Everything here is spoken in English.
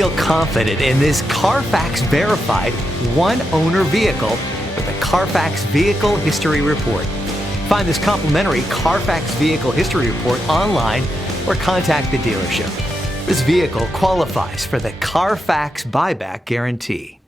Feel confident in this Carfax verified one-owner vehicle with the Carfax Vehicle History Report. Find this complimentary Carfax Vehicle History Report online or contact the dealership. This vehicle qualifies for the Carfax Buyback Guarantee.